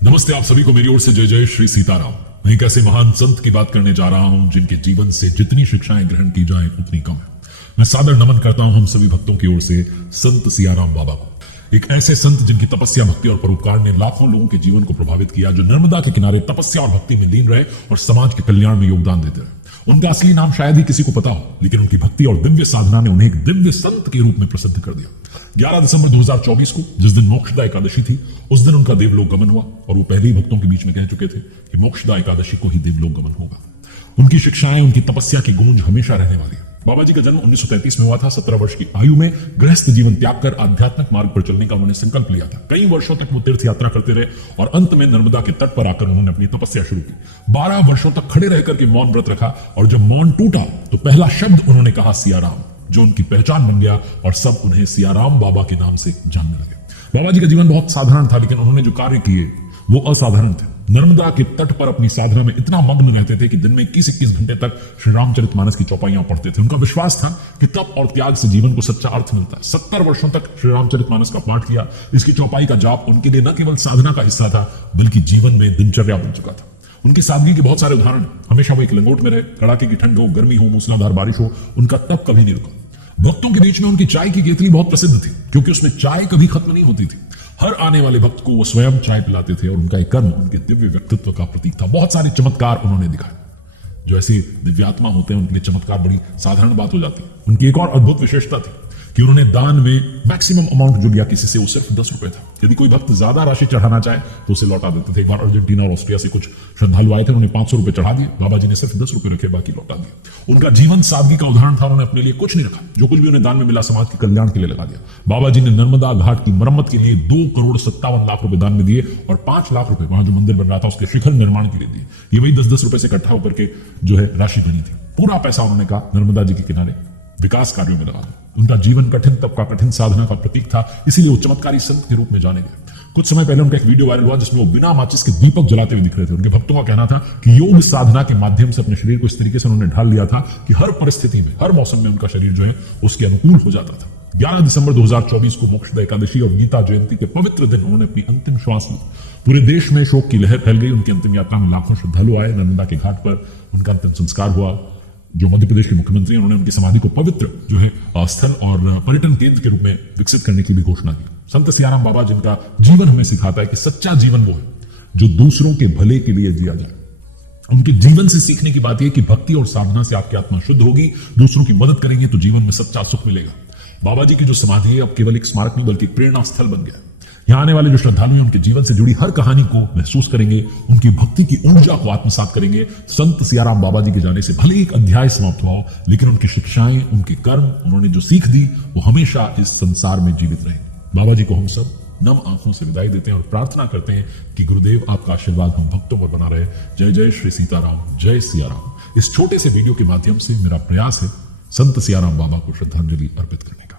नमस्ते आप सभी को मेरी ओर से जय जय श्री सीताराम। मैं एक ऐसे महान संत की बात करने जा रहा हूं जिनके जीवन से जितनी शिक्षाएं ग्रहण की जाएं उतनी कम है। मैं सादर नमन करता हूं हम सभी भक्तों की ओर से संत सियाराम बाबा को। एक ऐसे संत जिनकी तपस्या, भक्ति और परोपकार ने लाखों लोगों के जीवन को प्रभावित किया, जो नर्मदा के किनारे तपस्या और भक्ति में लीन रहे और समाज के कल्याण में योगदान देते रहे। उनका असली नाम शायद ही किसी को पता हो, लेकिन उनकी भक्ति और दिव्य साधना ने उन्हें एक दिव्य संत के रूप में प्रसिद्ध कर दिया। 11 दिसंबर 2024 को जिस दिन मोक्षदा एकादशी थी, उस दिन उनका देवलोक गमन हुआ और वो पहले ही भक्तों के बीच में कह चुके थे कि मोक्षदा एकादशी को ही देवलोक गमन होगा। उनकी शिक्षाएं, उनकी तपस्या की गूंज हमेशा रहने वाली है। बाबा जी का जन्म 1933 में हुआ था। 17 वर्ष की आयु में गृहस्थ जीवन त्याग कर आध्यात्मिक मार्ग पर चलने का उन्होंने संकल्प लिया था। कई वर्षों तक वो तीर्थ यात्रा करते रहे और अंत में नर्मदा के तट पर आकर उन्होंने अपनी तपस्या शुरू की। 12 वर्षों तक खड़े रहकर के मौन व्रत रखा और जब मौन टूटा तो पहला शब्द उन्होंने कहा सियाराम, जो उनकी पहचान बन गया और सब उन्हें सियाराम बाबा के नाम से जानने लगे। बाबा जी का जीवन बहुत साधारण था, लेकिन उन्होंने जो कार्य किए वो असाधारण थे। नर्मदा के तट पर अपनी साधना में इतना मग्न रहते थे कि दिन में 21-21 घंटे तक श्री रामचरितमानस की चौपाइयां पढ़ते थे। उनका विश्वास था कि तप और त्याग से जीवन को सच्चा अर्थ मिलता है। 70 वर्षों तक श्री रामचरितमानस का पाठ किया। इसकी चौपाई का जाप उनके लिए न केवल साधना का हिस्सा था, बल्कि जीवन में दिनचर्या बन चुका था। उनकी सादगी के बहुत सारे उदाहरण। हमेशा वो एक लंगोट में रहे, कड़ाके की ठंड हो, गर्मी हो, मूसलाधार बारिश हो, उनका तप कभी नहीं रुका। भक्तों के बीच में उनकी चाय की केतली बहुत प्रसिद्ध थी, क्योंकि उसमें चाय कभी खत्म नहीं होती थी। हर आने वाले भक्त को वो स्वयं चाय पिलाते थे और उनका एक कर्म उनके दिव्य व्यक्तित्व का प्रतीक था। बहुत सारे चमत्कार उन्होंने दिखाए। जो ऐसे दिव्यात्मा होते हैं उनके लिए चमत्कार बड़ी साधारण बात हो जाती है। उनकी एक और अद्भुत विशेषता थी कि उन्होंने दान में मैक्सिमम अमाउंट जो लिया किसी से, वो सिर्फ 10 रुपए था। यदि कोई भक्त ज्यादा राशि चढ़ाना चाहे तो उसे लौटा देते थे। एक बार अर्जेंटीना और ऑस्ट्रिया से कुछ श्रद्धालु आए थे, उन्होंने 500 रुपए चढ़ा दिए। बाबा जी ने सिर्फ 10 रुपए रखे, बाकी लौटा दिए। उनका जीवन सादगी का उदाहरण था। उन्होंने अपने लिए कुछ नहीं रखा, जो कुछ भी उन्हें दान में मिला समाज के कल्याण के लिए लगा दिया। बाबा जी ने नर्मदा घाट की मरम्मत के लिए 2,57,00,000 रुपए दान में दिए और 5 लाख रुपए वहां जो मंदिर बन रहा था उसके शिखर निर्माण के लिए दिए। ये वही 10-10 रुपए से इकट्ठा होकर के जो है राशि बनी थी। पूरा पैसा उन्होंने कहा नर्मदा जी के किनारे विकास कार्यों में लगा दिया। उनका जीवन कठिन तप का, कठिन साधना का प्रतीक था, इसीलिए वो चमत्कारी संत के रूप में जाने गए। कुछ समय पहले उनका एक वीडियो वायरल हुआ जिसमें वो बिना माचिस के दीपक जलाते हुए दिख रहे थे। उनके भक्तों का कहना था कि योग साधना के माध्यम से अपने शरीर को इस तरीके से उन्होंने ढाल लिया था कि हर परिस्थिति में, हर मौसम में उनका शरीर जो है उसके अनुकूल हो जाता था। 11 दिसंबर 2024 को मोक्षदा एकादशी और गीता जयंती के पवित्र दिन उन्होंने अपनी अंतिम श्वास ली। पूरे देश में शोक की लहर फैल गई। उनकी अंतिम यात्रा में लाखों श्रद्धालु आए। नर्मदा के घाट पर उनका अंतिम संस्कार हुआ। जो मध्य प्रदेश के मुख्यमंत्री हैं, उन्होंने उनकी समाधि को पवित्र जो है स्थल और पर्यटन केंद्र के रूप में विकसित करने की भी घोषणा की। संत सियाराम बाबा जिनका जीवन हमें सिखाता है कि सच्चा जीवन वो है जो दूसरों के भले के लिए जिया जाए। उनके जीवन से सीखने की बात यह कि भक्ति और साधना से आपकी आत्मा शुद्ध होगी, दूसरों की मदद करेंगे तो जीवन में सच्चा सुख मिलेगा। बाबा जी की जो समाधि है अब केवल एक स्मारक नहीं बल्कि एक प्रेरणा स्थल बन गया। यहाँ आने वाले जो श्रद्धालु हैं उनके जीवन से जुड़ी हर कहानी को महसूस करेंगे, उनकी भक्ति की ऊर्जा को आत्मसात करेंगे। संत सियाराम बाबा जी के जाने से भले एक अध्याय समाप्त हुआ हो, लेकिन उनकी शिक्षाएं, उनके कर्म, उन्होंने जो सीख दी वो हमेशा इस संसार में जीवित रहेंगे। बाबा जी को हम सब नम आंखों से विदाई देते हैं और प्रार्थना करते हैं कि गुरुदेव आपका आशीर्वाद हम भक्तों पर बना रहे। जय जय श्री सीताराम, जय सियाराम। इस छोटे से वीडियो के माध्यम से मेरा प्रयास है संत सियाराम बाबा को श्रद्धांजलि अर्पित करने का।